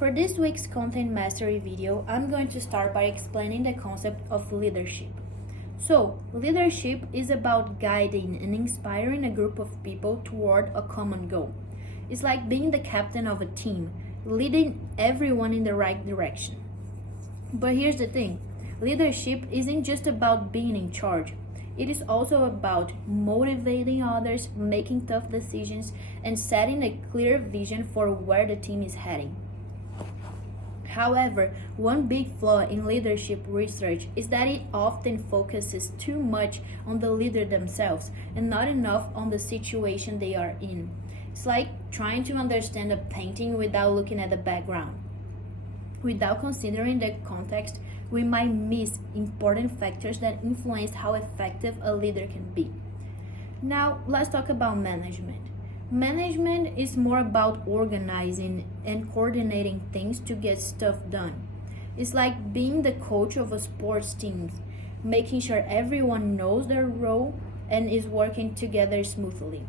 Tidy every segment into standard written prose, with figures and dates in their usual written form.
For this week's content mastery video, I'm going to start by explaining the concept of leadership. So, leadership is about guiding and inspiring a group of people toward a common goal. It's like being the captain of a team, leading everyone in the right direction. But here's the thing, leadership isn't just about being in charge. It is also about motivating others, making tough decisions, and setting a clear vision for where the team is heading. However, one big flaw in leadership research is that it often focuses too much on the leader themselves and not enough on the situation they are in. It's like trying to understand a painting without looking at the background. Without considering the context, we might miss important factors that influence how effective a leader can be. Now, let's talk about management. Management is more about organizing and coordinating things to get stuff done. It's like being the coach of a sports team, making sure everyone knows their role and is working together smoothly.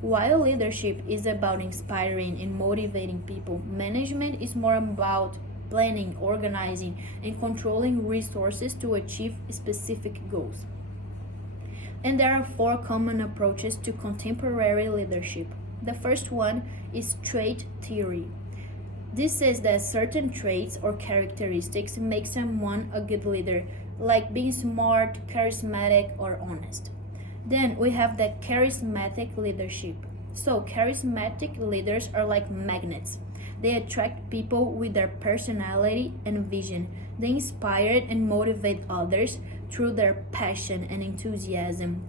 While leadership is about inspiring and motivating people, management is more about planning, organizing, and controlling resources to achieve specific goals. And there are 4 common approaches to contemporary leadership. The first one is trait theory. This says that certain traits or characteristics make someone a good leader, like being smart, charismatic, or honest. Then we have the charismatic leadership. So, charismatic leaders are like magnets. They attract people with their personality and vision. They inspire and motivate others through their passion and enthusiasm.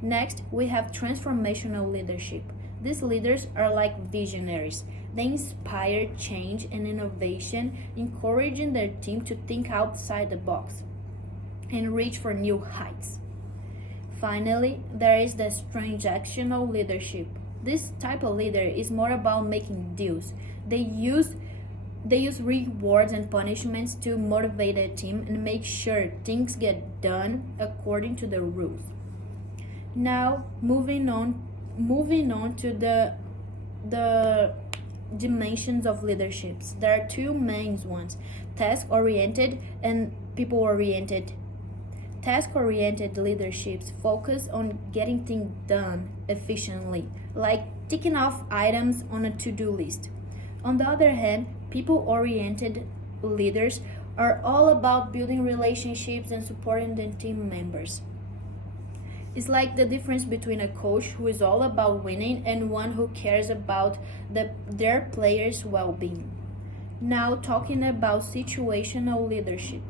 Next, we have transformational leadership. These leaders are like visionaries. They inspire change and innovation, encouraging their team to think outside the box and reach for new heights. Finally, there is the transactional leadership. This type of leader is more about making deals. They use rewards and punishments to motivate a team and make sure things get done according to the rules. Now, moving on to the dimensions of leaderships. There are 2 main ones: task-oriented and people-oriented. Task-oriented leaderships focus on getting things done efficiently, like ticking off items on a to-do list. On the other hand, people-oriented leaders are all about building relationships and supporting the team members. It's like the difference between a coach who is all about winning and one who cares about their players' well-being. Now, talking about situational leadership.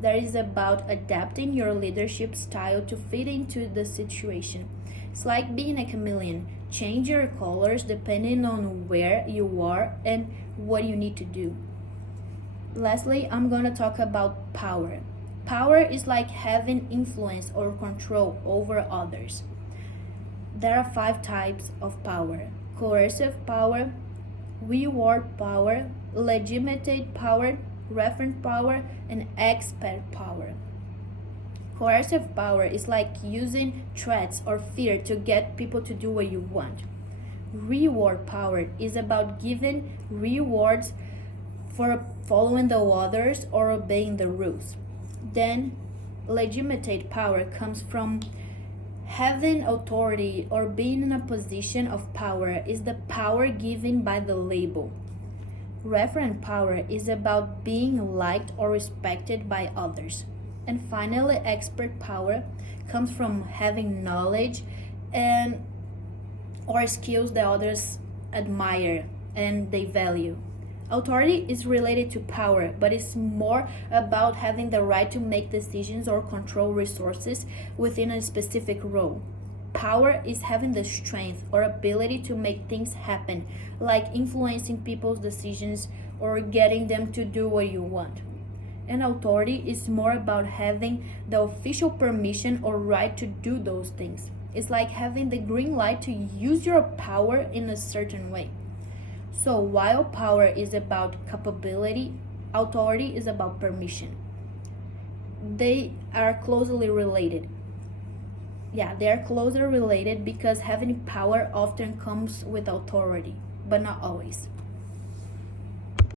That is about adapting your leadership style to fit into the situation. It's like being a chameleon. Change your colors depending on where you are and what you need to do. Lastly, I'm going to talk about power. Power is like having influence or control over others. There are 5 types of power: coercive power, reward power, legitimate power, referent power, and expert power. Coercive power is like using threats or fear to get people to do what you want. Reward power is about giving rewards for following the orders or obeying the rules. Then, legitimate power comes from having authority or being in a position of power, is the power given by the label. Referent power is about being liked or respected by others. And finally, expert power comes from having knowledge and or skills that others admire and they value. Authority is related to power, but it's more about having the right to make decisions or control resources within a specific role. Power is having the strength or ability to make things happen, like influencing people's decisions or getting them to do what you want. And authority is more about having the official permission or right to do those things. It's like having the green light to use your power in a certain way. So while power is about capability, authority is about permission. They are closely related. They are closely related because having power often comes with authority, but not always.